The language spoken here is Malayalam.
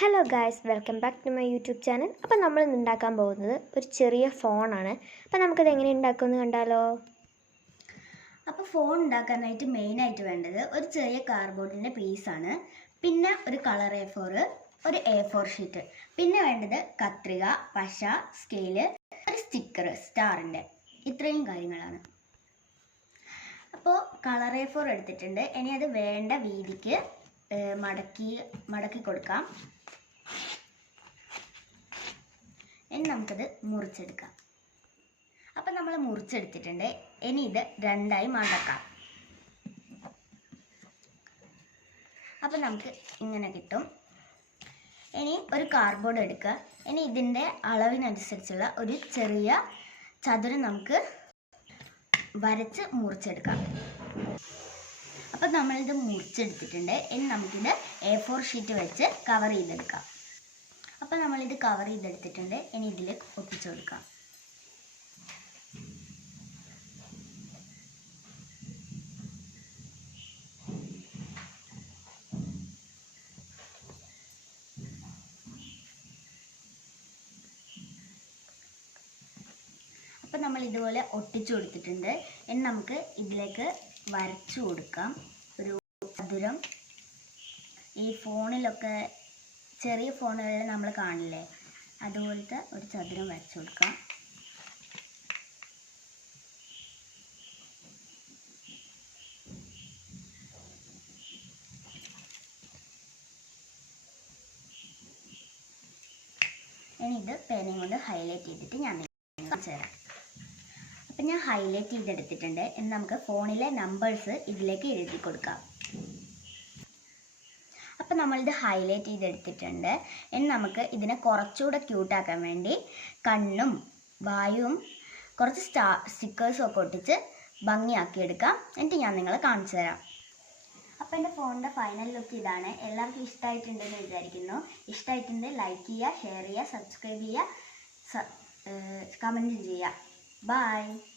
Hello guys, welcome back to my YouTube channel. അപ്പോൾ നമ്മൾ ഇന്ന് ഉണ്ടാക്കാൻ പോകുന്നത് ഒരു ചെറിയ ഫോണാണ്. അപ്പോൾ നമുക്കത് എങ്ങനെ ഉണ്ടാക്കുമെന്ന് കണ്ടാലോ? അപ്പോൾ ഫോൺ ഉണ്ടാക്കാനായിട്ട് മെയിനായിട്ട് വേണ്ടത് ഒരു ചെറിയ കാർഡ്ബോർഡിൻ്റെ പീസാണ്, പിന്നെ ഒരു കളർ A4, ഒരു A4 ഷീറ്റ്, പിന്നെ വേണ്ടത് കത്രിക, പശ, സ്കെയില്, ഒരു സ്റ്റിക്കർ സ്റ്റാറിൻ്റെ, ഇത്രയും കാര്യങ്ങളാണ്. അപ്പോൾ കളർ A4 എടുത്തിട്ടുണ്ട്. ഇനി അത് വേണ്ട വീതിക്ക് മടക്കി കൊടുക്കാം. ഇനി നമുക്കത് മുറിച്ചെടുക്കാം. അപ്പം നമ്മൾ മുറിച്ചെടുത്തിട്ടുണ്ട്. ഇനി ഇത് രണ്ടായി മടക്കാം. അപ്പം നമുക്ക് ഇങ്ങനെ കിട്ടും. ഇനി ഒരു കാർഡ്ബോർഡ് എടുക്കുക. ഇനി ഇതിൻ്റെ അളവിനനുസരിച്ചുള്ള ഒരു ചെറിയ ചതുരം നമുക്ക് വരച്ച് മുറിച്ചെടുക്കാം. അപ്പം നമ്മളിത് മുറിച്ചെടുത്തിട്ടുണ്ട്. ഇനി നമുക്കിത് A4 ഷീറ്റ് വെച്ച് കവർ ചെയ്തെടുക്കാം. അപ്പം നമ്മളിത് കവർ ചെയ്തെടുത്തിട്ടുണ്ട്. ഇനി ഇതിൽ ഒട്ടിച്ചു കൊടുക്കാം. അപ്പം നമ്മൾ ഇതുപോലെ ഒട്ടിച്ചു കൊടുത്തിട്ടുണ്ട്. ഇനി നമുക്ക് ഇതിലേക്ക് വരച്ചു കൊടുക്കാം ഒരു ചതുരം. ഈ ഫോണിലൊക്കെ ചെറിയ ഫോണുകളിൽ നമ്മൾ കാണില്ലേ, അതുപോലത്തെ ഒരു ചതുരം വരച്ചു കൊടുക്കാം. ഇനി ഇത് പേനയും കൊണ്ട് ഹൈലൈറ്റ് ചെയ്തിട്ട് ഞാൻ കാണിച്ചു തരാം. അപ്പം ഞാൻ ഹൈലൈറ്റ് ചെയ്തെടുത്തിട്ടുണ്ട്. ഇനി നമുക്ക് ഫോണിലെ നമ്പേഴ്സ് ഇതിലേക്ക് എഴുതി കൊടുക്കാം. അപ്പം നമ്മളിത് ഹൈലൈറ്റ് ചെയ്തെടുത്തിട്ടുണ്ട്. ഇനി നമുക്ക് ഇതിനെ കുറച്ചുകൂടെ ക്യൂട്ടാക്കാൻ വേണ്ടി കണ്ണും വായും കുറച്ച് സ്റ്റിക്കേഴ്സും ഒക്കെ ഒട്ടിച്ച് ഭംഗിയാക്കിയെടുക്കാം. എന്നിട്ട് ഞാൻ നിങ്ങളെ കാണിച്ചു തരാം. അപ്പം എൻ്റെ ഫോണിൻ്റെ ഫൈനൽ ലുക്ക് ഇതാണ്. എല്ലാവർക്കും ഇഷ്ടമായിട്ടുണ്ടെന്ന് വിചാരിക്കുന്നു. ഇഷ്ടമായിട്ടുണ്ടെങ്കിൽ ലൈക്ക് ചെയ്യുക, ഷെയർ ചെയ്യുക, സബ്സ്ക്രൈബ് ചെയ്യുക, കമൻറ്റ് ചെയ്യുക. Bye.